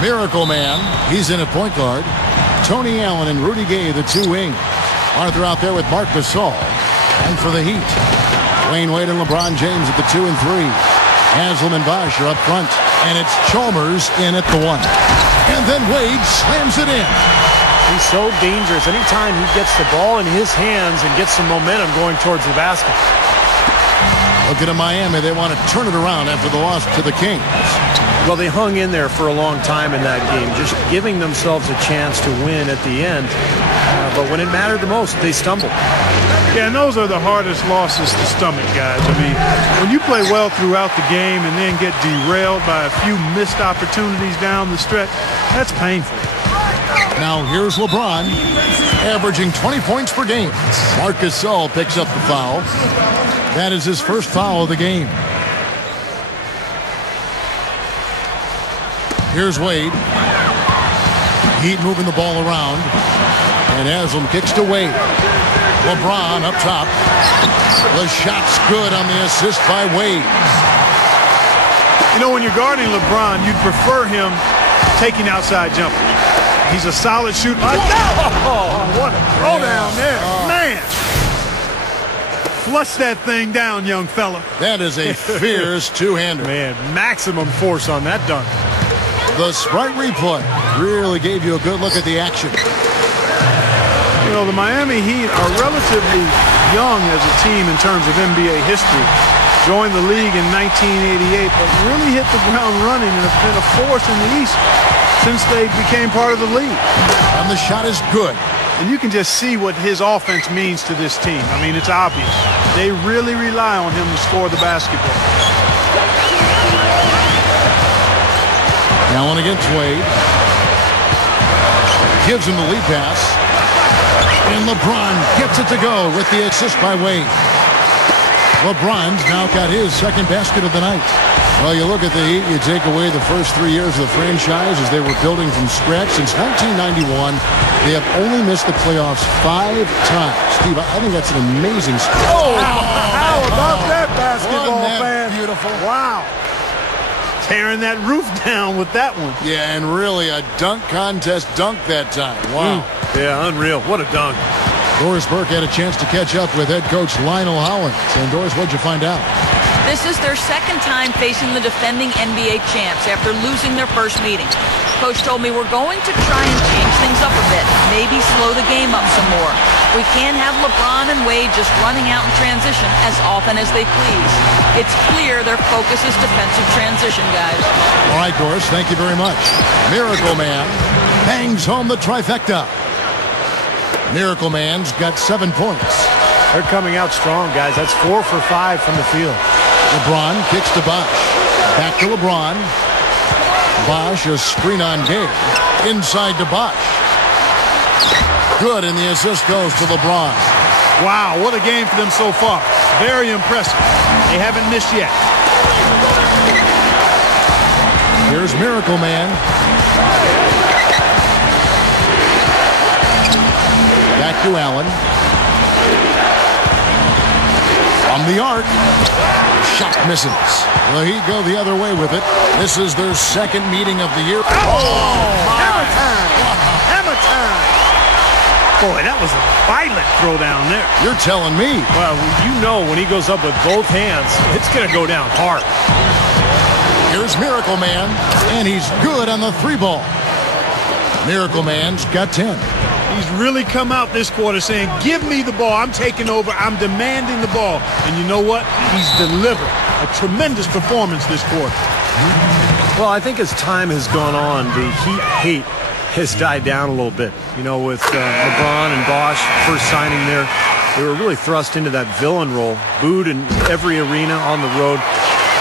Miracle Man, he's in at point guard. Tony Allen and Rudy Gay, the two wings. Arthur out there with Marc Gasol. And for the Heat, Dwayne Wade and LeBron James at the 2 and 3. Haslam and Bosh are up front. And it's Chalmers in at the 1. And then Wade slams it in. He's so dangerous. Anytime he gets the ball in his hands and gets some momentum going towards the basket. Looking at Miami, they want to turn it around after the loss to the Kings. Well, they hung in there for a long time in that game, just giving themselves a chance to win at the end. But when it mattered the most, they stumbled. Yeah, and those are the hardest losses to stomach, guys. I mean, when you play well throughout the game and then get derailed by a few missed opportunities down the stretch, that's painful. Now here's LeBron, averaging 20 points per game. Marc Gasol picks up the foul. That is his first foul of the game. Here's Wade. Heat moving the ball around. And Haslam kicks to Wade. LeBron up top. The shot's good on the assist by Wade. You know, when you're guarding LeBron, you'd prefer him taking outside jumpers. He's a solid shooter. Oh, what a throwdown there. Man. Flush that thing down, young fella. That is a fierce two-hander. Man, maximum force on that dunk. The Sprite replay really gave you a good look at the action. You know, the Miami Heat are relatively young as a team in terms of NBA history. Joined the league in 1988, but really hit the ground running and have been a force in the East since they became part of the league. And the shot is good. And you can just see what his offense means to this team. I mean, it's obvious. They really rely on him to score the basketball. Allen against Wade. Gives him the lead pass. And LeBron gets it to go with the assist by Wade. LeBron's now got his second basket of the night. Well, you look at the Heat, you take away the first 3 years of the franchise as they were building from scratch. Since 1991, they have only missed the playoffs 5 times. Steve, I think that's an amazing score. Oh, how about that basketball, fan? Beautiful. Wow. Tearing that roof down with that one. Yeah, and really a dunk contest dunk that time. Wow. Yeah, unreal. What a dunk. Doris Burke had a chance to catch up with head coach Lionel Hollins. And Doris, what'd you find out? This is their second time facing the defending NBA champs after losing their first meeting. Coach told me we're going to try and change things up a bit, maybe slow the game up some more. We can't have LeBron and Wade just running out in transition as often as they please. It's clear their focus is defensive transition, guys. All right, Doris, thank you very much. Miracle Man bangs home the trifecta. Miracle Man's got 7 points. They're coming out strong, guys. That's 4 for 5 from the field. LeBron kicks to Bosh. Back to LeBron. Bosh, a screen on Gay. Inside to Bosh. Good, and the assist goes to LeBron. Wow, what a game for them so far. Very impressive. They haven't missed yet. Here's Miracle Man. Back to Allen. From the arc. Shot misses. The Heat go the other way with it. This is their second meeting of the year. Hammer time! Hammer time! Boy, that was a violent throwdown there. You're telling me. Well, you know when he goes up with both hands, it's going to go down hard. Here's Miracle Man, and he's good on the 3-ball. Miracle Man's got 10. He's really come out this quarter saying, give me the ball. I'm taking over. I'm demanding the ball. And you know what? He's delivered a tremendous performance this quarter. Well, I think as time has gone on, the Heat hate has died down a little bit. You know, with LeBron and Bosh first signing there, they were really thrust into that villain role, booed in every arena on the road.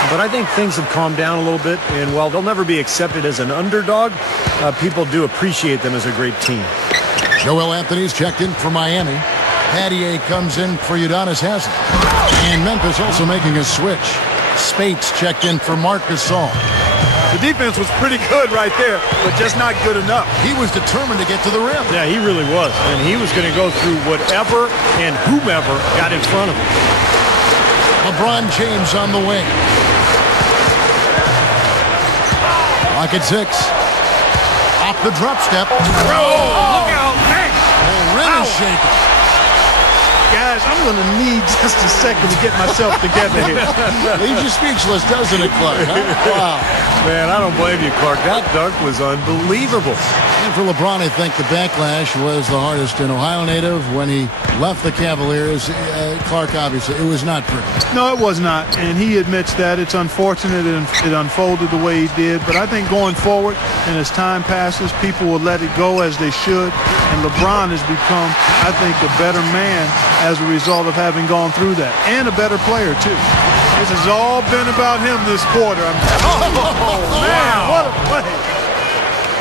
But I think things have calmed down a little bit, and while they'll never be accepted as an underdog, people do appreciate them as a great team. Joel Anthony's checked in for Miami. Patty A comes in for Udonis Haslem. And Memphis also making a switch. Spates checked in for Marc Gasol. The defense was pretty good right there, but just not good enough. He was determined to get to the rim. Yeah, he really was. And he was going to go through whatever and whomever got in front of him. LeBron James on the wing. Lock at 6. Off the drop step. Oh, look out, man. Oh, rim is shaken. Guys, I'm going to need just a second to get myself together here. Leaves you speechless, doesn't it, Clark? Huh? Wow. Man, I don't blame you, Clark. That dunk was unbelievable. And for LeBron, I think the backlash was the hardest. An Ohio native, when he left the Cavaliers, Clark, obviously, it was not pretty. No, it was not, and he admits that. It's unfortunate it unfolded the way he did, but I think going forward and as time passes, people will let it go as they should, and LeBron has become, I think, a better man as a result of having gone through that, and a better player, too. This has all been about him this quarter. Man, what a play.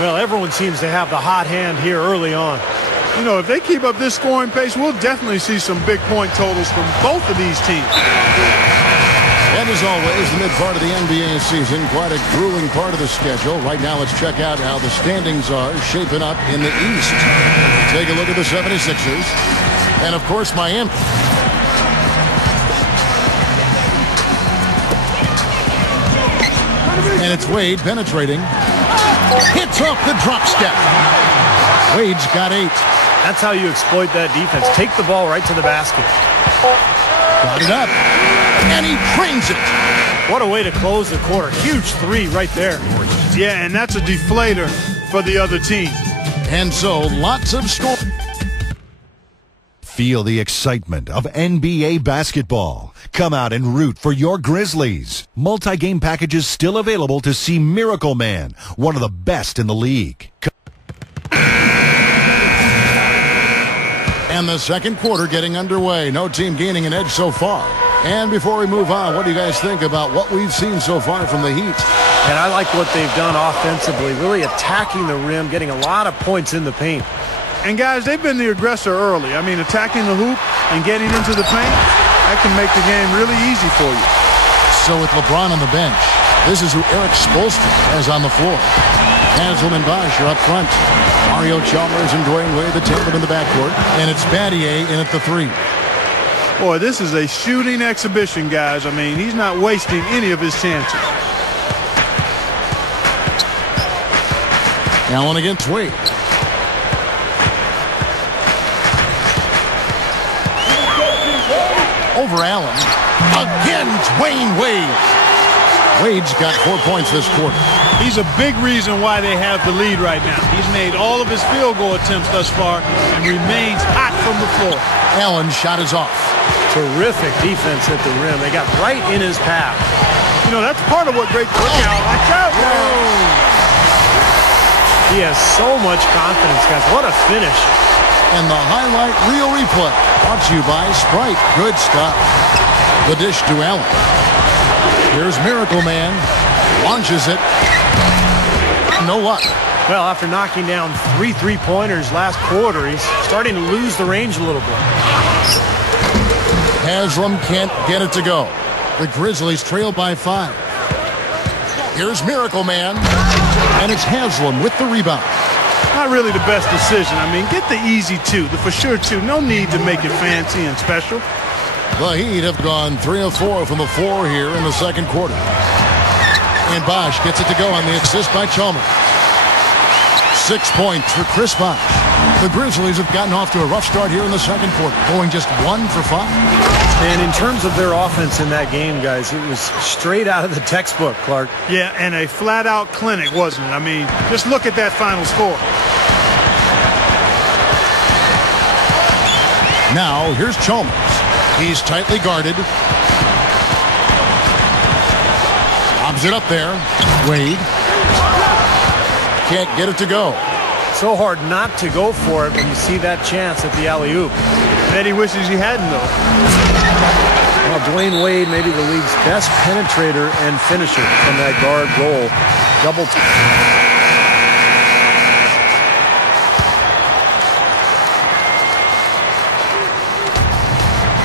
Well, everyone seems to have the hot hand here early on. You know, if they keep up this scoring pace, we'll definitely see some big point totals from both of these teams. And as always, the mid part of the NBA season, quite a grueling part of the schedule. Right now, let's check out how the standings are shaping up in the East. Take a look at the 76ers. And, of course, Miami. And it's Wade penetrating. Hits off the drop step. Wade's got 8. That's how you exploit that defense. Take the ball right to the basket. Got it up. And he trains it. What a way to close the quarter. Huge 3 right there. Yeah, and that's a deflator for the other team. And so, lots of score. Feel the excitement of NBA basketball. Come out and root for your Grizzlies. Multi-game packages still available to see Miracle Man, one of the best in the league. And the second quarter getting underway. No team gaining an edge so far. And before we move on, what do you guys think about what we've seen so far from the Heat? And I like what they've done offensively, really attacking the rim, getting a lot of points in the paint. And, guys, they've been the aggressor early. I mean, attacking the hoop and getting into the paint, that can make the game really easy for you. So with LeBron on the bench, this is who Eric Spoelstra has on the floor. Haslam and Bosh are up front. Mario Chalmers and Dwayne Wade, the tandem in the backcourt. And it's Battier in at the 3. Boy, this is a shooting exhibition, guys. I mean, he's not wasting any of his chances. Allen against Wade. Over Allen. Again, Dwayne Wade. Wade's got 4 points this quarter. He's a big reason why they have the lead right now. He's made all of his field goal attempts thus far and remains hot from the floor. Allen's shot is off. Terrific defense at the rim. They got right in his path. You know, that's part of what great... Watch out! He has so much confidence, guys. What a finish. And the highlight reel replay brought to you by Sprite. Good stuff. The dish to Allen. Here's Miracle Man. Launches it. No luck. Well, after knocking down 3 3-pointers last quarter, he's starting to lose the range a little bit. Haslam can't get it to go. The Grizzlies trail by 5. Here's Miracle Man. And it's Haslam with the rebound. Not really the best decision. I mean, get the easy 2, the for sure 2. No need to make it fancy and special. The Heat have gone 3 of 4 from the floor here in the second quarter. And Bosh gets it to go on the assist by Chalmers. 6 points for Chris Bosh. The Grizzlies have gotten off to a rough start here in the second quarter, going just 1 for 5. And in terms of their offense in that game, guys, it was straight out of the textbook, Clark. Yeah, and a flat-out clinic, wasn't it? I mean, just look at that final score. Now, here's Chalmers. He's tightly guarded. Lobs it up there. Wade. Can't get it to go. So hard not to go for it when you see that chance at the alley-oop. Bet he wishes he hadn't, though. Well, Dwayne Wade, maybe the league's best penetrator and finisher from that guard role. Double.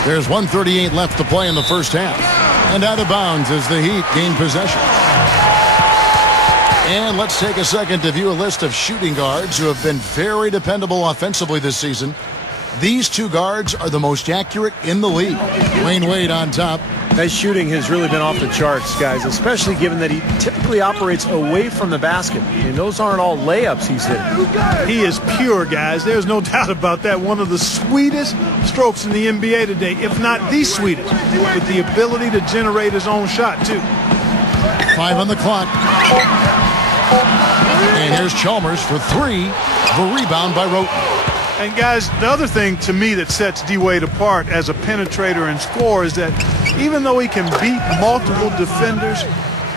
There's 1:38 left to play in the first half. And out of bounds as the Heat gain possession. And let's take a second to view a list of shooting guards who have been very dependable offensively this season. These 2 guards are the most accurate in the league. Dwayne Wade on top, His shooting has really been off the charts, guys, especially given that he typically operates away from the basket. And those aren't all layups he's hit. He is pure, guys. There's no doubt about that. One of the sweetest strokes in the NBA today, if not the sweetest, with the ability to generate his own shot, too. 5 on the clock. And here's Chalmers for 3. The rebound by Roten. And, guys, the other thing to me that sets D-Wade apart as a penetrator and scorer is that even though he can beat multiple defenders,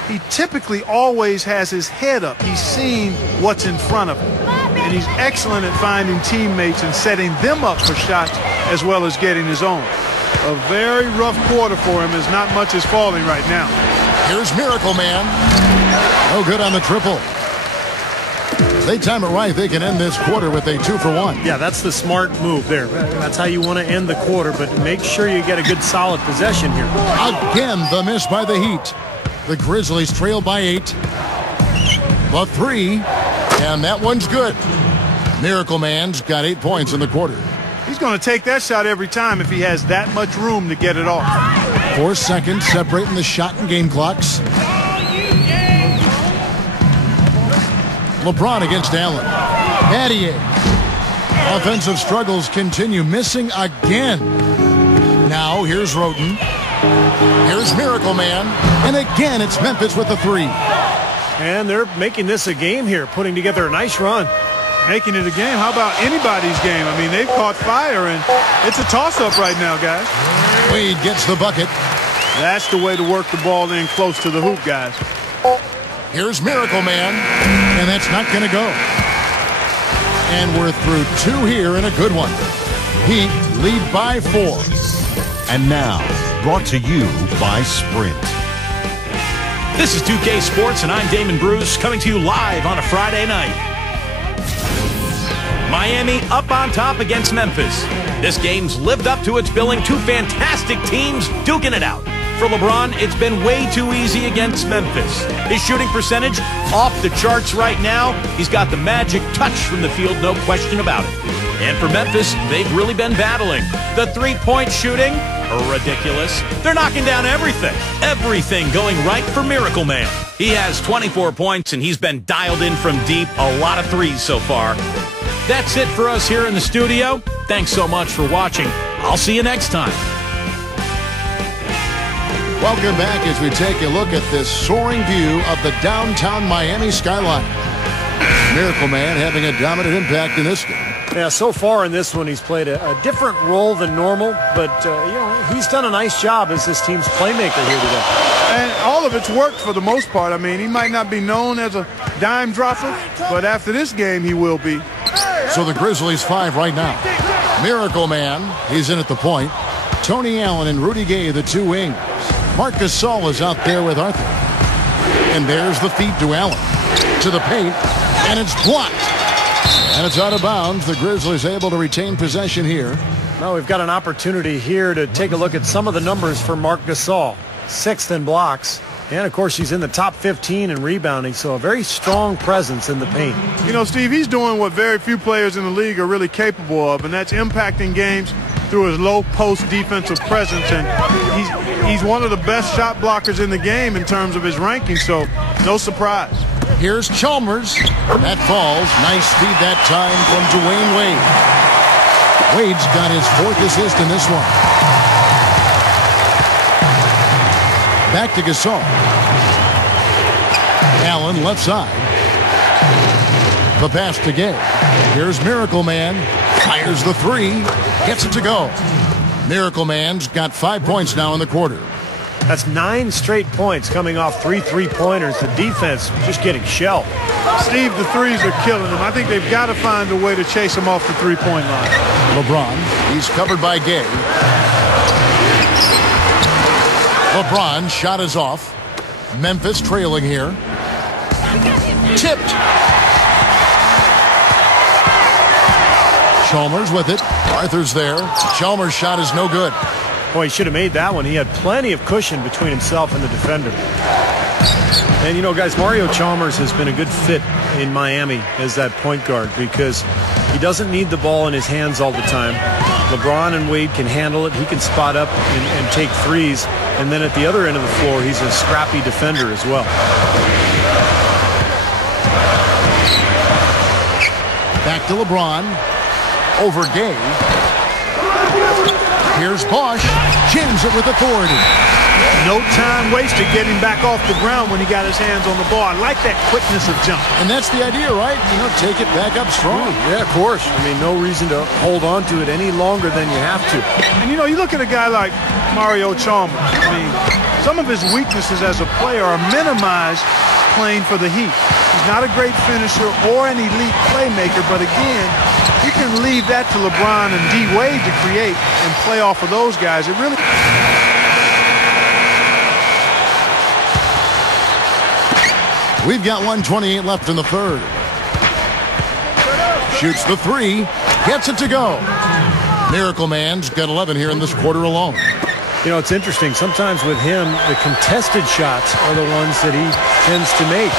he typically always has his head up. He's seeing what's in front of him. And he's excellent at finding teammates and setting them up for shots as well as getting his own. A very rough quarter for him as not much is falling right now. Here's Miracle Man. No good on the triple. If they time it right, they can end this quarter with a 2-for-1. Yeah, that's the smart move there. That's how you want to end the quarter, but make sure you get a good solid possession here. Again, the miss by the Heat. The Grizzlies trail by 8. The 3, and that one's good. Miracle Man's got 8 points in the quarter. He's going to take that shot every time if he has that much room to get it off. 4 seconds separating the shot and game clocks. LeBron against Allen. Battier. Offensive struggles continue. Missing again. Now here's Roten. Here's Miracle Man. And again it's Memphis with the 3. And they're making this a game here, putting together a nice run. Making it a game? How about anybody's game? I mean, they've caught fire, and it's a toss-up right now, guys. Wade gets the bucket. That's the way to work the ball in close to the hoop, guys. Here's Miracle Man, and that's not going to go. And we're through 2 here in a good one. Heat lead by 4. And now, brought to you by Sprint. This is 2K Sports, and I'm Damon Bruce, coming to you live on a Friday night. Miami up on top against Memphis. This game's lived up to its billing. 2 fantastic teams duking it out. For LeBron, it's been way too easy against Memphis. His shooting percentage off the charts right now. He's got the magic touch from the field, no question about it. And for Memphis, they've really been battling. The 3-point shooting, ridiculous. They're knocking down everything. Everything going right for Miracle Man. He has 24 points, and he's been dialed in from deep. A lot of threes so far. That's it for us here in the studio. Thanks so much for watching. I'll see you next time. Welcome back as we take a look at this soaring view of the downtown Miami skyline. Miracle Man having a dominant impact in this game. Yeah, so far in this one, he's played a different role than normal, but he's done a nice job as this team's playmaker here today. And all of it's worked for the most part. I mean, he might not be known as a dime dropper, but after this game, he will be. So the Grizzlies 5 right now. Miracle Man, he's in at the point. Tony Allen and Rudy Gay, the 2 wings. Marc Gasol is out there with Arthur. And there's the feed to Allen. To the paint, and it's blocked. And it's out of bounds. The Grizzlies able to retain possession here. Now we've got an opportunity here to take a look at some of the numbers for Marc Gasol. 6th in blocks. And, of course, he's in the top 15 in rebounding, so a very strong presence in the paint. You know, Steve, he's doing what very few players in the league are really capable of, and that's impacting games through his low-post defensive presence. And he's one of the best shot blockers in the game in terms of his ranking, so no surprise. Here's Chalmers. That falls. Nice feed that time from Dwayne Wade. Wade's got his 4th assist in this one. Back to Gasol. Allen left side. The pass to Gay. Here's Miracle Man. Fires the 3. Gets it to go. Miracle Man's got 5 points now in the quarter. That's 9 straight points coming off 3 3-pointers. The defense just getting shelled. Steve, the threes are killing him. I think they've got to find a way to chase him off the 3-point line. LeBron, he's covered by Gay. LeBron shot is off. Memphis trailing here. Tipped. Chalmers with it. Arthur's there. Chalmers' shot is no good. Boy, he should have made that one. He had plenty of cushion between himself and the defender. And, you know, guys, Mario Chalmers has been a good fit in Miami as that point guard because He doesn't need the ball in his hands all the time. LeBron and Wade can handle it. He can spot up and take threes. And then at the other end of the floor, he's a scrappy defender as well. Back to LeBron. Over Gay. Here's Bosch. Jams it with authority. No time wasted getting back off the ground when he got his hands on the ball. I like that quickness of jump. And that's the idea, right? Take it back up strong. Yeah, of course. I mean, no reason to hold on to it any longer than you have to. And, you look at a guy like Mario Chalmers. I mean, some of his weaknesses as a player are minimized playing for the Heat. He's not a great finisher or an elite playmaker, but again, you can leave that to LeBron and D. Wade to create and play off of those guys. It really... We've got 1:28 left in the third. Shoots the three. Gets it to go. Miracle Man's got 11 here in this quarter alone. It's interesting. Sometimes with him, the contested shots are the ones that he tends to make.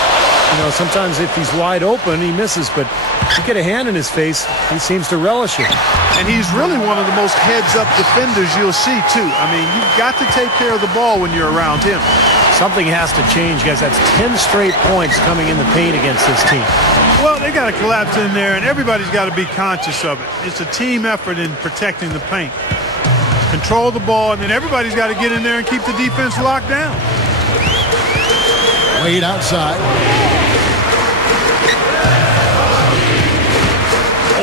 Sometimes if he's wide open, he misses. But if you get a hand in his face, he seems to relish it. And he's really one of the most heads-up defenders you'll see, too. I mean, you've got to take care of the ball when you're around him. Something has to change, guys. That's 10 straight points coming in the paint against this team. Well, they got to collapse in there, and everybody's got to be conscious of it. It's a team effort in protecting the paint. Control the ball, and then everybody's got to get in there and keep the defense locked down. Wade outside.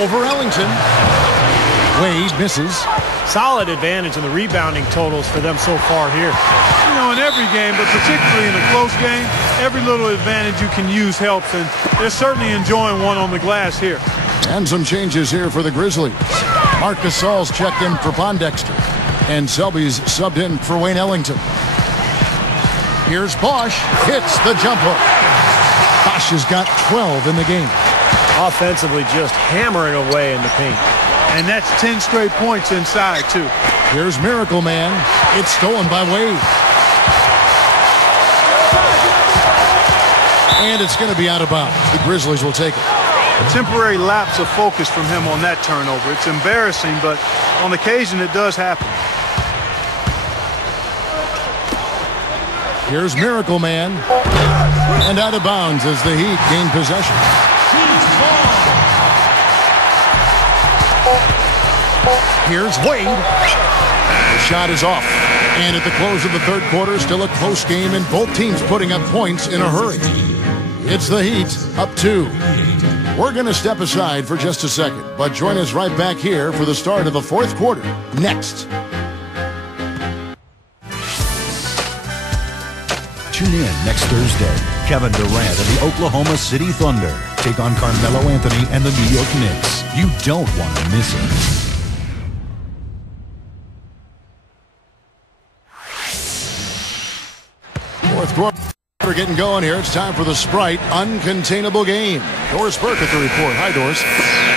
Over Ellington. Wade misses. Solid advantage in the rebounding totals for them so far here. In every game, but particularly in a close game, every little advantage you can use helps, and they're certainly enjoying one on the glass here. And some changes here for the Grizzlies. Marc Gasol's checked in for Pondexter, and Selby's subbed in for Wayne Ellington. Here's Bosch. Hits the jump hook. Bosch has got 12 in the game. Offensively, just hammering away in the paint. And that's 10 straight points inside, too. Here's Miracle Man. It's stolen by Wade. And it's going to be out of bounds. The Grizzlies will take it. A temporary lapse of focus from him on that turnover. It's embarrassing, but on occasion it does happen. Here's Miracle Man. And out of bounds as the Heat gain possession. Here's Wade. The shot is off. And at the close of the third quarter, still a close game, and both teams putting up points in a hurry. It's the Heat, up 2. We're going to step aside for just a second, but join us right back here for the start of the fourth quarter, next. Tune in next Thursday. Kevin Durant and the Oklahoma City Thunder take on Carmelo Anthony and the New York Knicks. You don't want to miss it. Fourth quarter getting going here. It's time for the Sprite Uncontainable Game. Doris Burke at the report. Hi, Doris.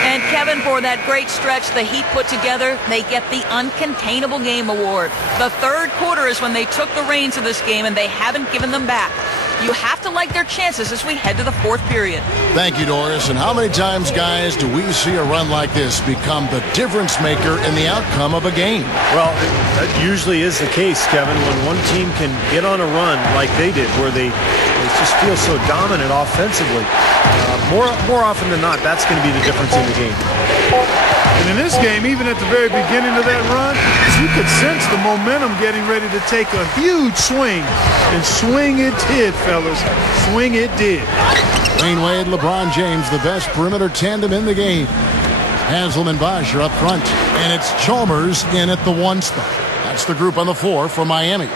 And Kevin, for that great stretch the Heat put together, they get the Uncontainable Game award. The third quarter is when they took the reins of this game, and they haven't given them back. You have to like their chances as we head to the fourth period. Thank you, Doris. And how many times, guys, do we see a run like this become the difference maker in the outcome of a game? Well, that usually is the case, Kevin, when one team can get on a run like they did, where they just feel so dominant offensively. More often than not, that's going to be the difference in the game. And in this game, even at the very beginning of that run, you could sense the momentum getting ready to take a huge swing. And swing it did, fellas. Swing it did. Wayne Wade, LeBron James, the best perimeter tandem in the game. Haslem and Bosch are up front. And it's Chalmers in at the 1 spot. That's the group on the floor for Miami.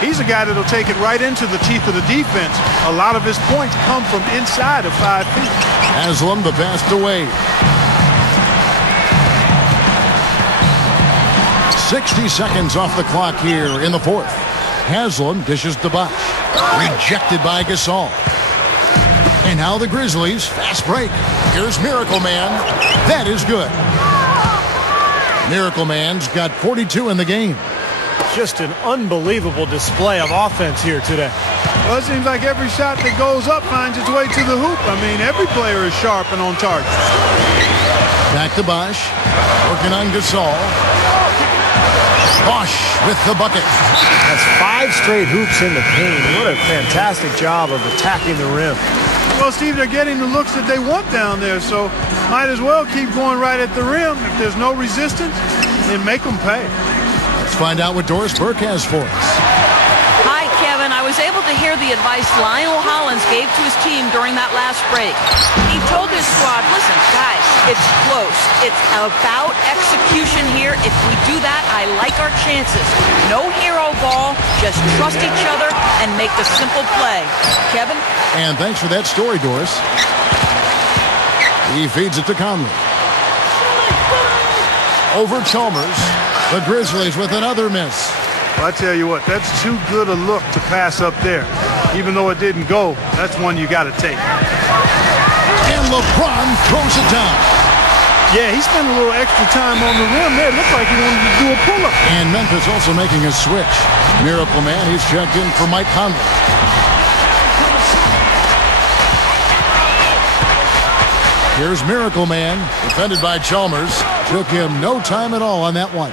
He's a guy that'll take it right into the teeth of the defense. A lot of his points come from inside of 5 feet. Haslem, the pass to Wade. 60 seconds off the clock here in the fourth. Haslem dishes to Bosch. Rejected by Gasol. And now the Grizzlies. Fast break. Here's Miracle Man. That is good. Miracle Man's got 42 in the game. Just an unbelievable display of offense here today. Well, it seems like every shot that goes up finds its way to the hoop. I mean, every player is sharp and on target. Back to Bosch. Working on Gasol. Bosch with the bucket. That's 5 straight hoops in the paint. What a fantastic job of attacking the rim. Well, Steve, they're getting the looks that they want down there, so might as well keep going right at the rim. If there's no resistance, then make them pay. Let's find out what Doris Burke has for us. Hi, Kevin. I was able to hear the advice Lionel Hollins gave to his team during that last break. He told his squad, listen, guys, it's close. It's about execution here. If we do that, I like our chances. No hero ball, just trust each other and make the simple play. Kevin? And thanks for that story, Doris. He feeds it to Conley. Over Chalmers. The Grizzlies with another miss. Well, I tell you what, that's too good a look to pass up there. Even though it didn't go, that's one you got to take. And LeBron throws it down. Yeah, he spent a little extra time on the rim there. It looked like he wanted to do a pull-up. And Memphis also making a switch. Miracle Man, he's checked in for Mike Conley. Here's Miracle Man, defended by Chalmers. Took him no time at all on that one.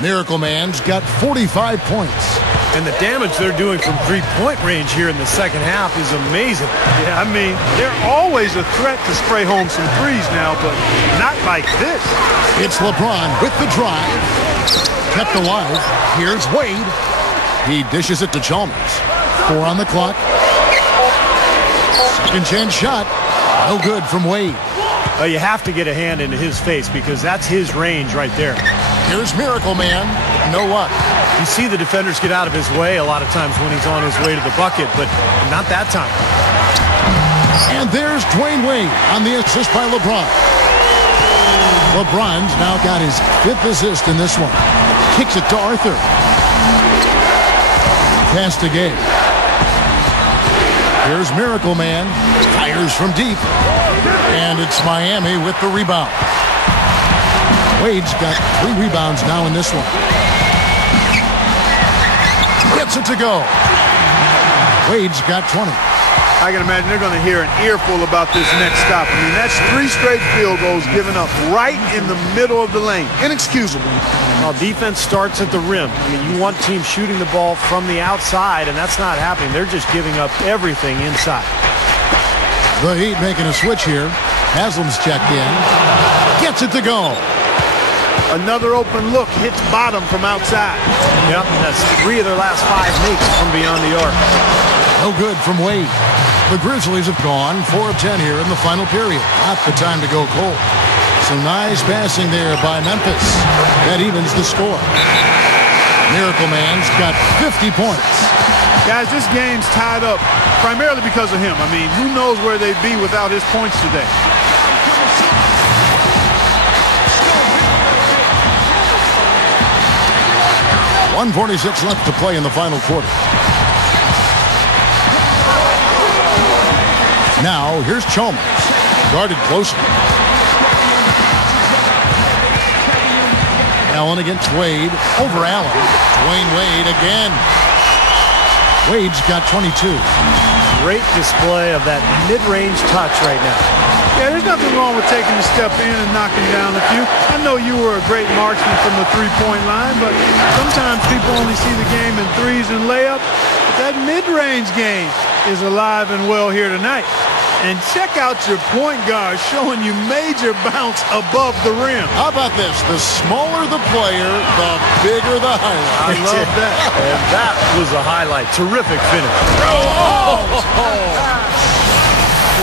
Miracle Man's got 45 points. And the damage they're doing from three-point range here in the second half is amazing. Yeah, I mean, they're always a threat to spray home some threes now, but not like this. It's LeBron with the drive. Kept alive. Here's Wade. He dishes it to Chalmers. 4 on the clock. Second chance shot. No good from Wade. You have to get a hand into his face because that's his range right there. Here's Miracle Man. No luck. You see the defenders get out of his way a lot of times when he's on his way to the bucket, but not that time. And there's Dwayne Wade on the assist by LeBron. LeBron's now got his 5th assist in this one. Kicks it to Arthur. Pass to Gabe. Here's Miracle Man. Fires from deep. And it's Miami with the rebound. Wade's got 3 rebounds now in this one. Gets it to go. Wade's got 20. I can imagine they're going to hear an earful about this next stop. I mean, that's 3 straight field goals given up right in the middle of the lane. Inexcusable. Well, defense starts at the rim. I mean, you want teams shooting the ball from the outside, and that's not happening. They're just giving up everything inside. The Heat making a switch here. Haslam's checked in. Gets it to go. Another open look. Hits bottom from outside. Yep, that's 3 of their last 5 makes from beyond the arc. No good from Wade. The Grizzlies have gone 4 of 10 here in the final period. Not the time to go cold. Some nice passing there by Memphis. That evens the score. Miracle Man's got 50 points. Guys, this game's tied up primarily because of him. I mean, who knows where they'd be without his points today. .146 left to play in the final quarter. Now, here's Chalmers. Guarded closely. Allen against Wade. Over Allen. Dwayne Wade again. Wade's got 22. Great display of that mid-range touch right now. Yeah, there's nothing wrong with taking a step in and knocking down a few. I know you were a great marksman from the three-point line, but sometimes people only see the game in threes and layups. But that mid-range game is alive and well here tonight. And check out your point guard showing you major bounce above the rim. How about this? The smaller the player, the bigger the highlight. I love that. And that was a highlight. Terrific finish.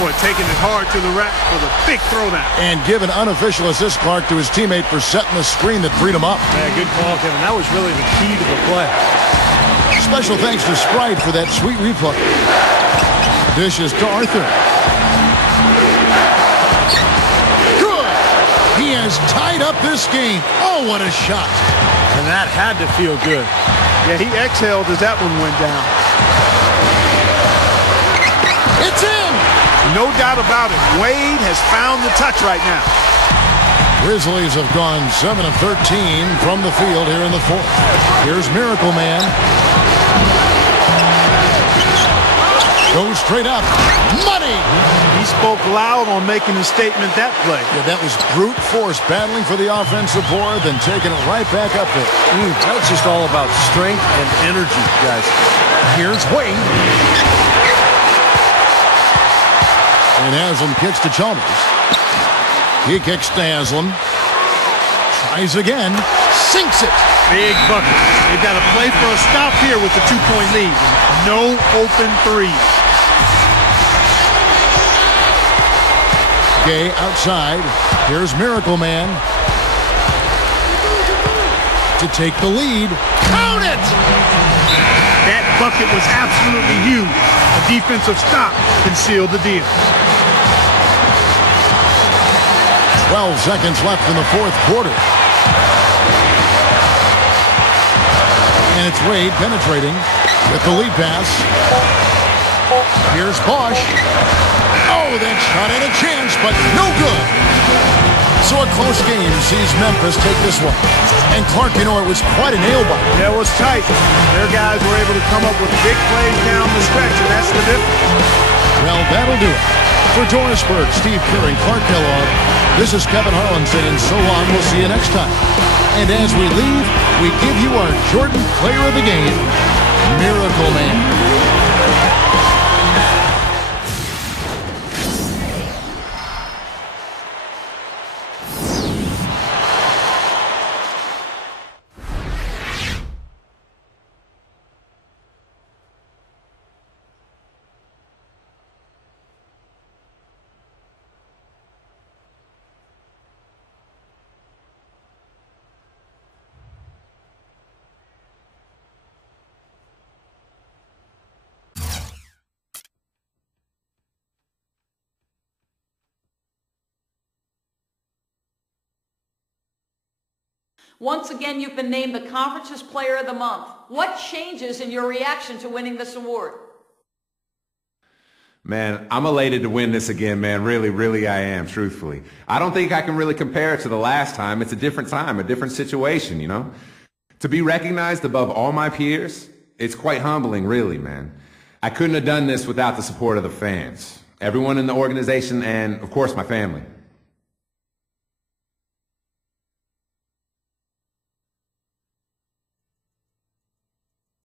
Boy, taking it hard to the rack for the big throwdown. And give an unofficial assist, Clark, to his teammate for setting the screen that freed him up. Yeah, good call, Kevin. That was really the key to the play. Special thanks to Sprite for that sweet replay. Dishes to Arthur. Good. He has tied up this game. Oh, what a shot. And that had to feel good. Yeah, he exhaled as that one went down. It's in. No doubt about it. Wade has found the touch right now. Grizzlies have gone 7 of 13 from the field here in the fourth. Here's Miracle Man. Goes straight up. Money! He spoke loud on making a statement that play. Yeah, that was brute force battling for the offensive board, then taking it right back up there. That's just all about strength and energy, guys. Here's Wade. And Haslam kicks to Chalmers. He kicks to Haslam. Tries again. Sinks it. Big bucket. They've got to play for a stop here with the 2-point lead. No open threes. Gay outside. Here's Miracle Man to take the lead. Count it! That bucket was absolutely huge. A defensive stop can seal the deal. 12 seconds left in the fourth quarter. And it's Wade penetrating with the lead pass. Here's Bosch. Oh, that shot had a chance, but no good. So a close game sees Memphis take this one. And Clark, you know, it was quite a nail-biter. Yeah, it was tight. Their guys were able to come up with big plays down the stretch, and that's the difference. Well, that'll do it. For Doris Burke, Steve Kerr, and Clark Kellogg, this is Kevin Harlan saying so long. We'll see you next time. And as we leave, we give you our Jordan Player of the Game, Miracle Man. Once again, you've been named the Conference's Player of the Month. What changes in your reaction to winning this award? Man, I'm elated to win this again, man. Really, really I am, truthfully. I don't think I can really compare it to the last time. It's a different time, a different situation, you know? To be recognized above all my peers, it's quite humbling, really, man. I couldn't have done this without the support of the fans, everyone in the organization, and, of course, my family.